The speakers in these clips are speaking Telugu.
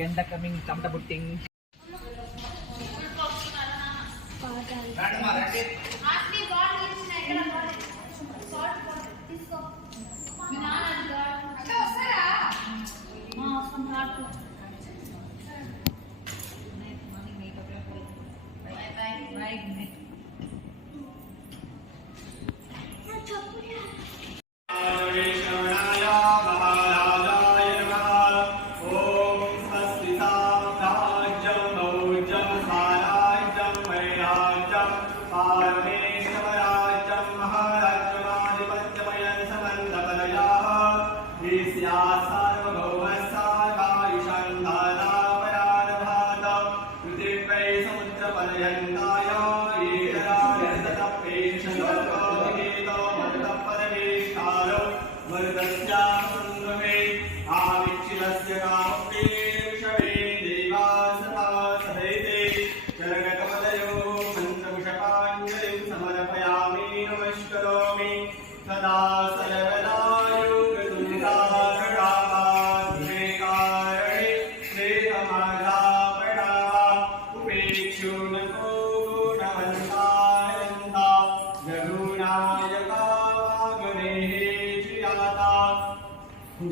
గంట కమింగ్ టమట బుట్టింగ్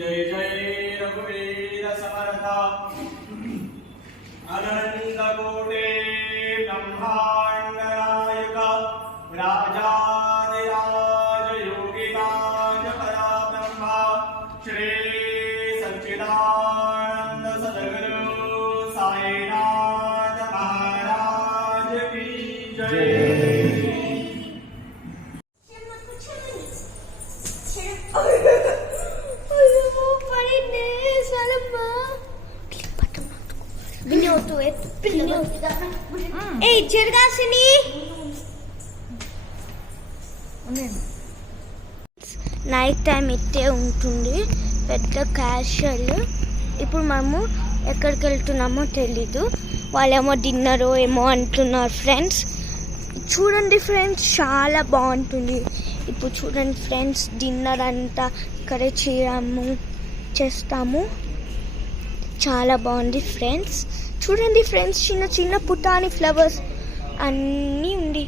जय जय रघुवीर समर्थ अनंत कोटि ब्रह्मांड नायक राजाधिराज योगिराज पराब्रह्म श्री सच्चिदानंद सद्गुरु साईनाथ महाराज की जय। నైట్ టైం ఇట్టే ఉంటుంది పెద్ద క్యాషువల్. ఇప్పుడు మనము ఎక్కడికి వెళ్తున్నామో తెలీదు. వాళ్ళేమో డిన్నర్ ఏమో అంటున్నారు ఫ్రెండ్స్. చూడండి ఫ్రెండ్స్, చాలా బాగుంటుంది. ఇప్పుడు చూడండి ఫ్రెండ్స్, డిన్నర్ అంతా ఇక్కడే చేస్తాము. చాలా బాగుంది ఫ్రెండ్స్. చూడండి ఫ్రెండ్స్, చిన్న చిన్న పుటాని ఫ్లవర్స్ అన్నీ ఉంది,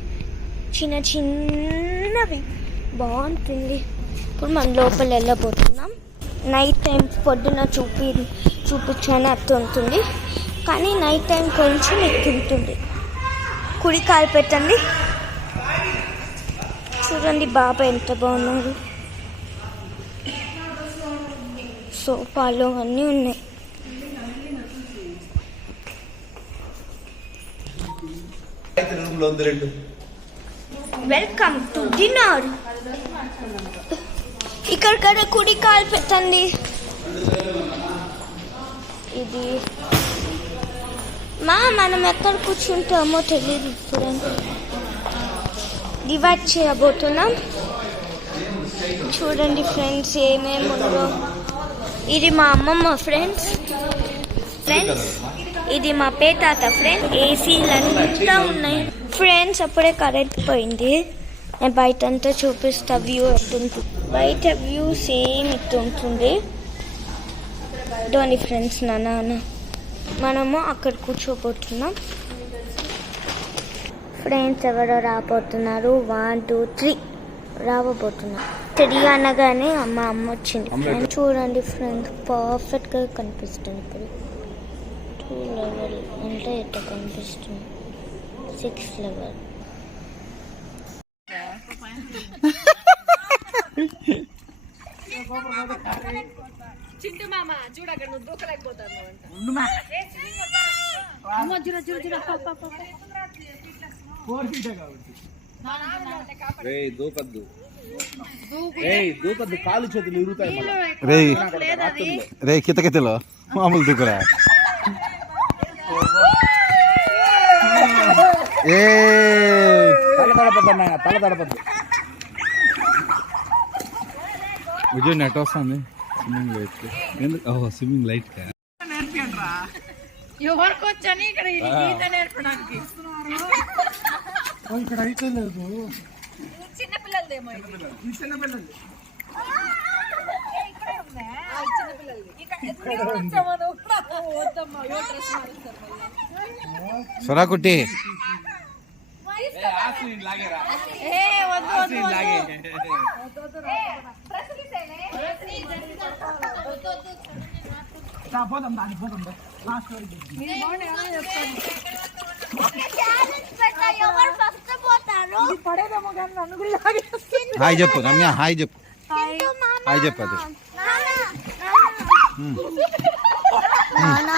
చిన్న చిన్నవి, బాగుంటుంది. ఇప్పుడు మనం లోపల వెళ్ళబోతున్నాం. నైట్ టైం పొద్దున చూపించాను అట్టు ఉంటుంది, కానీ నైట్ టైం కొంచెం ఎక్కుంటుంది. కుడి కాలు పెట్టండి. చూడండి బాబా ఎంత బాగున్నారు. సోఫాలు అన్నీ ఉన్నాయి. Welcome to dinner. ఇక్కడ కుడి కాలు పెట్టండి. ఇది మనం ఎక్కడ కూర్చుంటామో తెలియదు. చూడండి, డివైడ్ చేయబోతున్నాం. చూడండి ఫ్రెండ్స్ ఏమేమి ఉందో. ఇది మా అమ్మమ్మ ఫ్రెండ్స్. ఇది మా పేతాత ఫ్రెండ్స్. ఏసీలు అంతా ఉన్నాయి ఫ్రెండ్స్. అప్పుడే కరెంట్ పోయింది. నేను బయట అంతా చూపిస్తా. వ్యూ ఎట్టుంటుంది బయట. వ్యూ సేమ్ ఇట్టుంటుంది. ధోని ఫ్రెండ్స్. నాన్న మనము అక్కడ కూర్చోబోతున్నాం ఫ్రెండ్స్. ఎవరో రాబోతున్నారు. 1 2 3 రాబోతున్నారు. 3 అనగానే మా అమ్మ వచ్చింది ఫ్రెండ్స్. చూడండి ఫ్రెండ్స్, పర్ఫెక్ట్గా కనిపిస్తుంది. ఇప్పుడు 2 లెవెల్ అంటే ఎట్లా కనిపిస్తుంది. 6 లెవెల్. చింటూ మామ చూడు, అక్కడ నువ్వు దూకలేకపోతాను. దూకద్దు, కాలు చేతులు ఇరుగుతాయి. రే కితకితలో మామూలు దూకురా. తల తడపద్దన్నా, తల తడపద్దు. విజయ్ నెట్ వస్తుంది. స్విమ్మింగ్ లైట్ స్విమ్మింగ్ లైట్ ఎవరికి వచ్చని ఇక్కడ ఈత నేర్పడానికి. ఇక్కడ అయితే లేదు. చిన్నపిల్లలదేమో. చిన్నపిల్లలు సొరా కుట్టి ఎవరు ఫస్ట్ పోతారు హాయ్ చెప్పు రమ్య, హాయ్ చెప్పు, చింటూ మామ. హాయ్ చెప్పు అది. నాన్న.